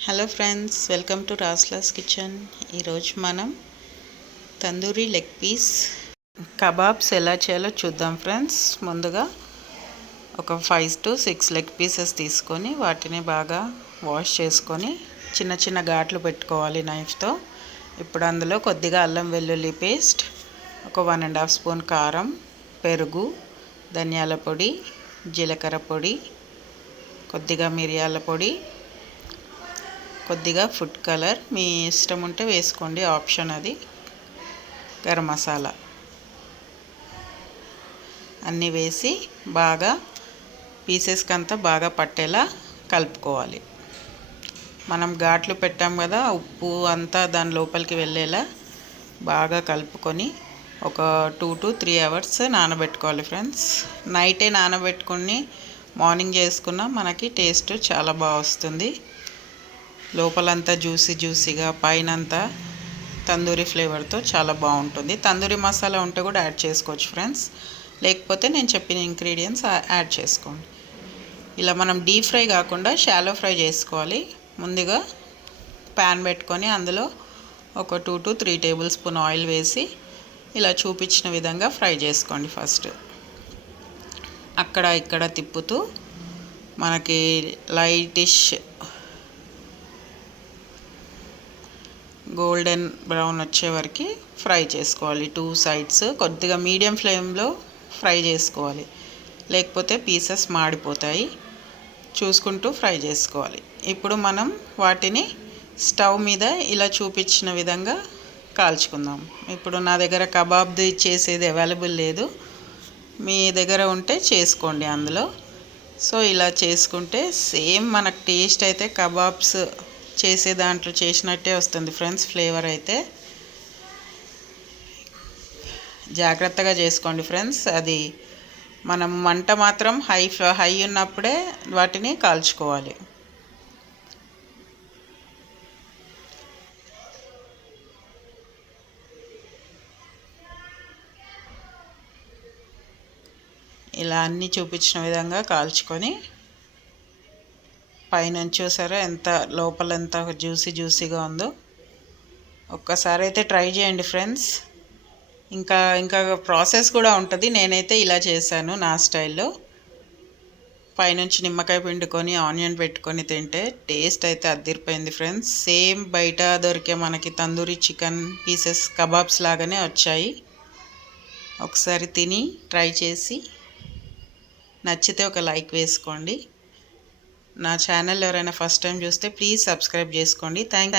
Hello friends welcome to Raslas kitchen ఈరోజు మనం tandoori leg piece kebabs ఎలా చేయాలో చూద్దాం ఫ్రెండ్స్ ముందుగా ఒక five to six leg pieces తీసుకొని వాటిని బాగా వాష్ చేసుకొని చిన్న చిన్న ఘాట్లు పెట్టుకోవాలి నైఫ్తో ఇప్పుడు అందులో కొద్దిగా అల్లం వెల్లుల్లి పేస్ట్ ఒక వన్ అండ్ హాఫ్ స్పూన్ కారం పెరుగు ధనియాల పొడి జీలకర్ర పొడి కొద్దిగా మిరియాల పొడి కొద్దిగా ఫుడ్ కలర్. మీ ఇష్టం ఉంటే వేసుకోండి. ఆప్షన్ అది. గరం మసాలా. అన్నీ వేసి బాగా పీసెస్కి అంతా బాగా పట్టేలా కలుపుకోవాలి. మనం ఘాట్లు పెట్టాం కదా ఉప్పు అంతా దాని లోపలికి వెళ్ళేలా బాగా కలుపుకొని ఒక టూ టు త్రీ అవర్స్ నానబెట్టుకోవాలి ఫ్రెండ్స్. నైటే నానబెట్టుకుని మార్నింగ్ చేసుకున్న మనకి టేస్ట్ చాలా బాగా వస్తుంది. లోపలంతా జ్యూసీ జ్యూసీగా పైనంతా తందూరి ఫ్లేవర్తో చాలా బాగుంటుంది. తందూరి మసాలా ఉంటే కూడా యాడ్ చేసుకోవచ్చు ఫ్రెండ్స్. లేకపోతే నేను చెప్పిన ఇంగ్రీడియంట్స్ యాడ్ చేసుకోండి. ఇలా మనం డీప్ ఫ్రై కాకుండా షాలో ఫ్రై చేసుకోవాలి. ముందుగా ప్యాన్ పెట్టుకొని అందులో ఒక two to three tablespoon oil వేసి ఇలా చూపించిన విధంగా ఫ్రై చేసుకోండి ఫస్ట్. అక్కడ ఇక్కడ తిప్పుతూ మనకి లైటిష్ గోల్డెన్ బ్రౌన్ వచ్చే వరకు ఫ్రై చేసుకోవాలి. టూ సైడ్స్ కొద్దిగా మీడియం ఫ్లేమ్లో ఫ్రై చేసుకోవాలి. లేకపోతే పీసెస్ మాడిపోతాయి. చూసుకుంటూ ఫ్రై చేసుకోవాలి. ఇప్పుడు మనం వాటిని స్టవ్ మీద ఇలా చూపించిన విధంగా కాల్చుకుందాం. ఇప్పుడు నా దగ్గర కబాబ్ది చేసేది అవైలబుల్ లేదు. మీ దగ్గర ఉంటే చేసుకోండి అందులో. సో ఇలా చేసుకుంటే సేమ్ మనకు టేస్ట్ అయితే కబాబ్స్ చేసే దాంట్లో చేసినట్టే వస్తుంది ఫ్రెండ్స్ ఫ్లేవర్ అయితే. జాగ్రత్తగా చేసుకోండి ఫ్రెండ్స్ అది మనం మంట మాత్రం హై హై ఉన్నప్పుడే వాటిని కాల్చుకోవాలి. ఇలా అన్నీ చూపించిన విధంగా కాల్చుకొని పైనుంచి చూసారా? ఎంత లోపల ఎంత జ్యూసీ జ్యూసీగా ఉందో. ఒక్కసారి అయితే ట్రై చేయండి ఫ్రెండ్స్. ఇంకా ఇంకా ప్రాసెస్ కూడా ఉంటుంది. నేనైతే ఇలా చేశాను నా స్టైల్లో. పైనుంచి నిమ్మకాయ పిండుకొని ఆనియన్ పెట్టుకొని తింటే టేస్ట్ అయితే అద్దరిపోయింది ఫ్రెండ్స్. సేమ్ బయట దొరికే మనకి తందూరి చికెన్ పీసెస్ కబాబ్స్ లాగానే వచ్చాయి. ఒకసారి తిని ట్రై చేసి నచ్చితే ఒక లైక్ వేసుకోండి. నా ఛానల్ ఎవరైనా ఫస్ట్ టైం చూస్తే ప్లీజ్ సబ్స్క్రైబ్ చేసుకోండి. థ్యాంక్